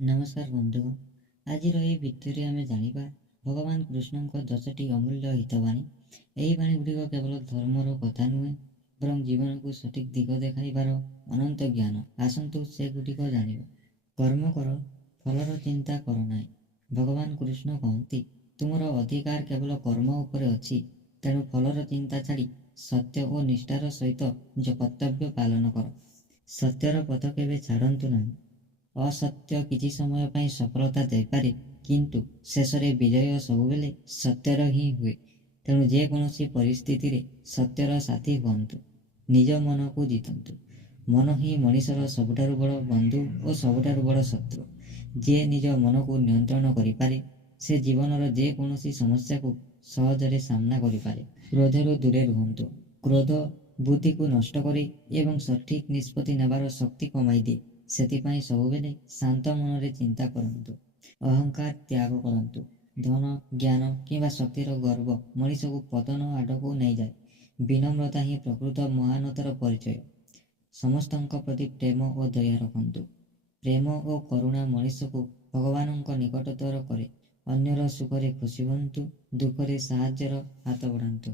ନମସ୍କାର ବନ୍ଧୁଗଣ। ଆଜିର ଏହି ଭିଡ଼ିଓରେ ଆମେ ଜାଣିବା ଭଗବାନ କୃଷ୍ଣଙ୍କ 10ଟି ଅମୂଲ୍ୟ ହିତବାଣୀ। ଏହି ବାଣୀଗୁଡ଼ିକ କେବଳ ଧର୍ମର କଥା ନୁହେଁ, ବରଂ ଜୀବନକୁ ସଠିକ୍ ଦିଗ ଦେଖାଇବାର ଅନନ୍ତ ଜ୍ଞାନ। ଆସନ୍ତୁ ସେଗୁଡ଼ିକ ଜାଣିବା। କର୍ମ କର, ଫଳର ଚିନ୍ତା କର ନାହିଁ। ଭଗବାନ କୃଷ୍ଣ କହନ୍ତି, ତୁମର ଅଧିକାର କେବଳ କର୍ମ ଉପରେ ଅଛି। ତେଣୁ ଫଳର ଚିନ୍ତା ଛାଡ଼ି ସତ୍ୟ ଓ ନିଷ୍ଠାର ସହିତ ନିଜ କର୍ତ୍ତବ୍ୟ ପାଳନ କର। ସତ୍ୟର ପଥ କେବେ ଛାଡ଼ନ୍ତୁ ନାହିଁ। ଅସତ୍ୟ କିଛି ସମୟ ପାଇଁ ସଫଳତା ଦେଇପାରେ, କିନ୍ତୁ ଶେଷରେ ବିଜୟ ସବୁବେଳେ ସତ୍ୟର ହିଁ ହୁଏ। ତେଣୁ ଯେକୌଣସି ପରିସ୍ଥିତିରେ ସତ୍ୟର ସାଥୀ ହୁଅନ୍ତୁ। ନିଜ ମନକୁ ଜିତନ୍ତୁ। ମନ ହିଁ ମଣିଷର ସବୁଠାରୁ ବଡ଼ ବନ୍ଧୁ ଓ ସବୁଠାରୁ ବଡ଼ ଶତ୍ରୁ। ଯିଏ ନିଜ ମନକୁ ନିୟନ୍ତ୍ରଣ କରିପାରେ, ସେ ଜୀବନର ଯେକୌଣସି ସମସ୍ୟାକୁ ସହଜରେ ସାମ୍ନା କରିପାରେ। କ୍ରୋଧରୁ ଦୂରେ ରୁହନ୍ତୁ। କ୍ରୋଧ ବୁଦ୍ଧିକୁ ନଷ୍ଟ କରେ ଏବଂ ସଠିକ୍ ନିଷ୍ପତ୍ତି ନେବାର ଶକ୍ତି କମାଇ ଦିଏ। ସେଥିପାଇଁ ସବୁବେଳେ ଶାନ୍ତ ମନରେ ଚିନ୍ତା କରନ୍ତୁ। ଅହଙ୍କାର ତ୍ୟାଗ କରନ୍ତୁ। ଧନ, ଜ୍ଞାନ କିମ୍ବା ଶକ୍ତିର ଗର୍ବ ମଣିଷକୁ ପତନ ଆଡ଼କୁ ନେଇଯାଏ। ବିନମ୍ରତା ହିଁ ପ୍ରକୃତ ମହାନତାର ପରିଚୟ। ସମସ୍ତଙ୍କ ପ୍ରତି ପ୍ରେମ ଓ ଦୟା ରଖନ୍ତୁ। ପ୍ରେମ ଓ କରୁଣା ମଣିଷକୁ ଭଗବାନଙ୍କ ନିକଟତର କରେ। ଅନ୍ୟର ସୁଖରେ ଖୁସି ହୁଅନ୍ତୁ, ଦୁଃଖରେ ସାହାଯ୍ୟର ହାତ ବଢ଼ାନ୍ତୁ।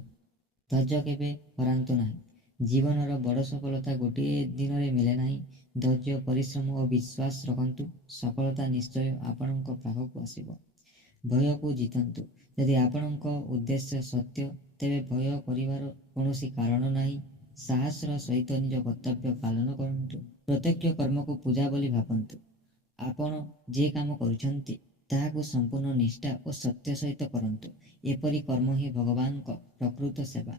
ଧୈର୍ଯ୍ୟ କେବେ ହରାନ୍ତୁ ନାହିଁ। ଜୀବନର ବଡ଼ ସଫଳତା ଗୋଟିଏ ଦିନରେ ମିଳେ ନାହିଁ। ଧୈର୍ଯ୍ୟ, ପରିଶ୍ରମ ଓ ବିଶ୍ୱାସ ରଖନ୍ତୁ। ସଫଳତା ନିଶ୍ଚୟ ଆପଣଙ୍କ ପାଖକୁ ଆସିବ। ଭୟକୁ ଜିତନ୍ତୁ। ଯଦି ଆପଣଙ୍କ ଉଦ୍ଦେଶ୍ୟ ସତ୍ୟ, ତେବେ ଭୟ କରିବାର କୌଣସି କାରଣ ନାହିଁ। ସାହସର ସହିତ ନିଜ କର୍ତ୍ତବ୍ୟ ପାଳନ କରନ୍ତୁ। ପ୍ରତ୍ୟେକ କର୍ମକୁ ପୂଜା ବୋଲି ଭାବନ୍ତୁ। ଆପଣ ଯେ କାମ କରୁଛନ୍ତି, ତାହାକୁ ସମ୍ପୂର୍ଣ୍ଣ ନିଷ୍ଠା ଓ ସତ୍ୟ ସହିତ କରନ୍ତୁ। ଏପରି କର୍ମ ହିଁ ଭଗବାନଙ୍କ ପ୍ରକୃତ ସେବା।